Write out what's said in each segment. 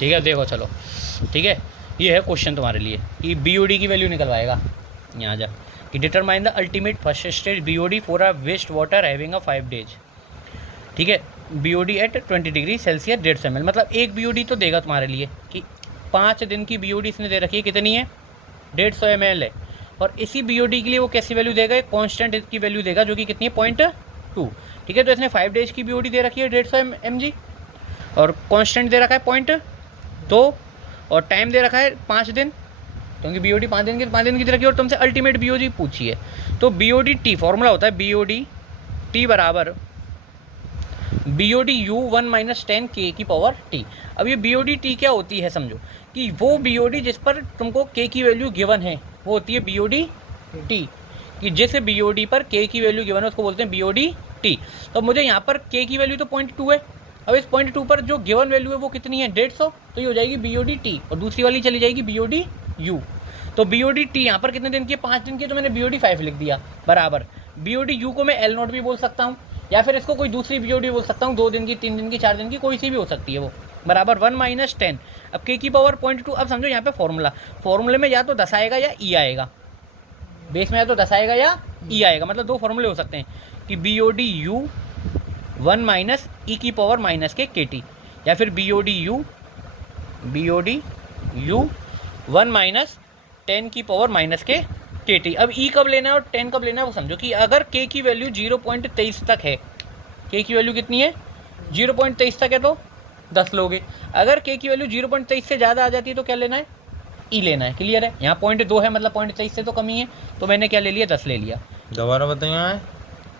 ठीक है, देखो चलो, ठीक है, ये है क्वेश्चन तुम्हारे लिए कि BOD की वैल्यू निकलवाएगा। यहाँ जा कि determine the ultimate first stage BOD for a waste water having a 5 days. ठीक है, BOD at 20 degree Celsius 150 ml, मतलब एक BOD तो देगा तुम्हारे लिए कि 5 दिन की BOD इसने दे रखी है, कितनी है, 150 ml है। और इसी BOD के लिए वो कैसी वैल्यू देगा, एक कॉन्स्टेंट इसकी वैल्यू देगा जो कि कितनी है, 0.2। ठीक है, तो इसने 5 डेज की BOD दे रखी है 150 mg, और कॉन्स्टेंट दे रखा है 0.2, और टाइम दे रखा है 5 दिन, क्योंकि BOD 5 दिन की दे रखी है, और तुमसे अल्टीमेट BOD पूछी है। तो BOD T फॉर्मूला होता है BOD T बराबर BOD U 1 - 10 K की पावर T। अब ये BOD T क्या होती है, समझो कि वो BOD जिस पर तुमको K की वैल्यू गिवन है वो होती है BOD T, कि जिस BOD पर K की वैल्यू गिवन है उसको बोलते हैं BOD T। तो मुझे यहाँ पर K की वैल्यू तो 0.2 है, अब इस 0.2 पर जो गिवन वैल्यू है वो कितनी है, 150, तो ये हो जाएगी BOD T, और दूसरी वाली चली जाएगी BOD U। तो BOD T यहाँ पर कितने दिन की है, 5 दिन की, तो मैंने BOD 5 लिख दिया बराबर BOD U को मैं L0 भी बोल सकता हूँ, या फिर इसको कोई दूसरी BOD बोल सकता हूँ, 2 दिन की, 3 दिन की, 4 दिन की, कोई सी भी हो सकती है वो, बराबर 1 - 10। अब K की पावर 0.2। अब समझो यहाँ पे फॉर्मूले में या तो 10 आएगा या E आएगा, बेस में या तो 10 आएगा या E आएगा, मतलब 2 फॉर्मूले हो सकते हैं कि BOD U 1 - E की पावर -K KT, या फिर BOD U 1 - 10 की पावर -K KT। अब E कब लेना है और 10 कब लेना है वो समझो कि अगर K की वैल्यू 0.23 तक है, K की वैल्यू कितनी है, 0.23 तक है, तो 10 लोगे। अगर K की वैल्यू 0.23 से ज़्यादा आ जाती है तो क्या लेना है, E लेना है। क्लियर है, यहाँ 0.2 है, मतलब 0.23 से तो कमी है, तो मैंने क्या ले लिया, 10 ले लिया। दोबारा बताइए।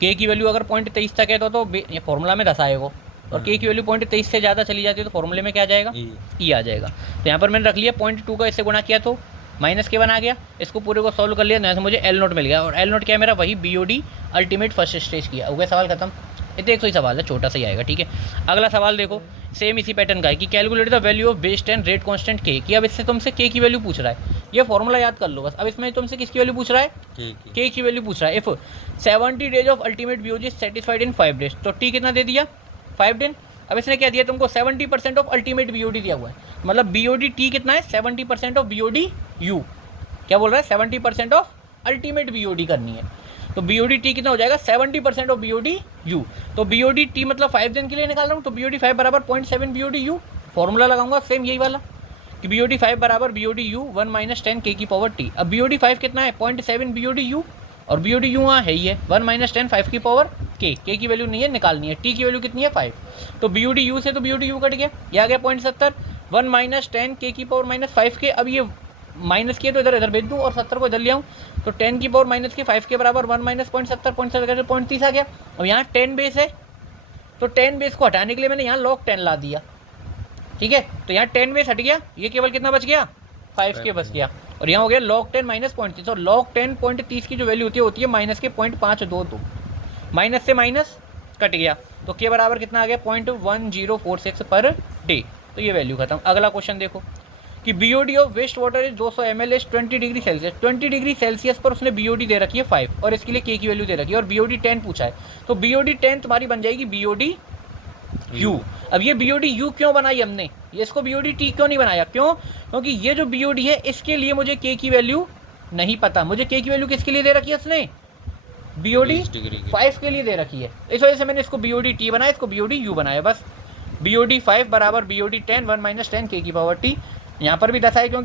K की वैल्यू अगर 0.23 तक है तो ये फॉर्मूला में 10 आएगा, और K की वैल्यू 0.23 से ज़्यादा चली जाती है तो फॉर्मूले में क्या आ जाएगा, E आ जाएगा। तो यहाँ पर मैंने रख लिया 0.2 का इससे गुणा किया तो -K1 आ गया, इसको पूरे को सॉल्व कर लिया, यहाँ से मुझे L0 मिल गया, और L0 क्या है मेरा, वही BOD अल्टीमेट फर्स्ट स्टेज किया। हो गया सवाल खत्म। इतने 100 ही सवाल है, छोटा सा ही आएगा। ठीक है, अगला सवाल देखो, सेम इसी पैटर्न का है कि calculate the value of base and rate constant K, कि अब इससे तुमसे K की वैल्यू पूछ रहा है, ये फॉर्मूला याद कर लो बस। अब इसमें तुमसे किसकी वैल्यू पूछ रहा है, K की वैल्यू पूछ रहा है। If 70 days of ultimate BOD is satisfied in 5 days, तो T कितना दे दिया, 5 दिन। अब इसने क्या दिया तुमको, 70% ऑफ अल्टीमेट BOD दिया हुआ है, मतलब BOD T कितना है, 70% ऑफ BOD U। क्या बोल रहा है, 70% ऑफ अल्टीमेट BOD करनी है, तो BOD T कितना हो जाएगा, 70% ऑफ BOD U। तो BOD T मतलब 5 दिन के लिए निकाल रहा हूँ, तो BOD 5 बराबर 0.7 BOD U। फॉर्मूला लगाऊंगा सेम यही वाला कि BOD 5 बराबर BOD U 1 - 10 K की पावर T। अब BOD 5 कितना है, 0.7 BOD U, और BOD U वहाँ है ही है, 1 - 10 5 की पावर K। K की वैल्यू नहीं है, निकालनी है। T की वैल्यू कितनी है, 5। तो BOD U से तो BOD U कट गया, यह आ गया 0.70, 1 - 10 K की पावर -5 के। अब ये माइनस किए तो इधर भेज दूँ, और 70 को इधर ले आऊँ, तो 10 की पावर -K 5 के बराबर 1 - 0.70, 0.30 आ गया। अब यहाँ 10 बेस है, तो 10 बेस को हटाने के लिए मैंने यहाँ log 10 ला दिया। ठीक है, तो यहाँ 10 बेस हट गया, ये केवल कितना बच गया, 5 के बच गया, और यहाँ हो गया log 10 - 0.30, और log 10 0.30 की जो वैल्यू होती है -K 0.522, माइनस से माइनस कट गया, तो के बराबर कितना आ गया, 0.1046 पर डे। तो ये वैल्यू खत्म। अगला क्वेश्चन देखो कि BOD of waste water is 200 ml is 20 degree Celsius. 20 degree Celsius पर उसने BOD दे रखी है 5, और इसके लिए K की वैल्यू दे रखी है, और BOD 10 पूछा है, तो BOD 10 तुम्हारी बन जाएगी BOD U। अब ये BOD U क्यों बनाई हमने, ये इसको BOD T क्यों नहीं बनाया, क्यों, क्योंकि ये जो BOD है इसके लिए मुझे K की वैल्यू नहीं पता। मुझे K की वैल्यू किसके लिए दे रखी है उसने, BOD 5 के लिए दे रखी है, इस वजह से मैंने इसको BOD T बनाया, इसको BOD U बनाया बस। BOD 5 बराबर BOD 10 1 - 10 K की पावर T। यहाँ पर भी 10 आए क्योंकि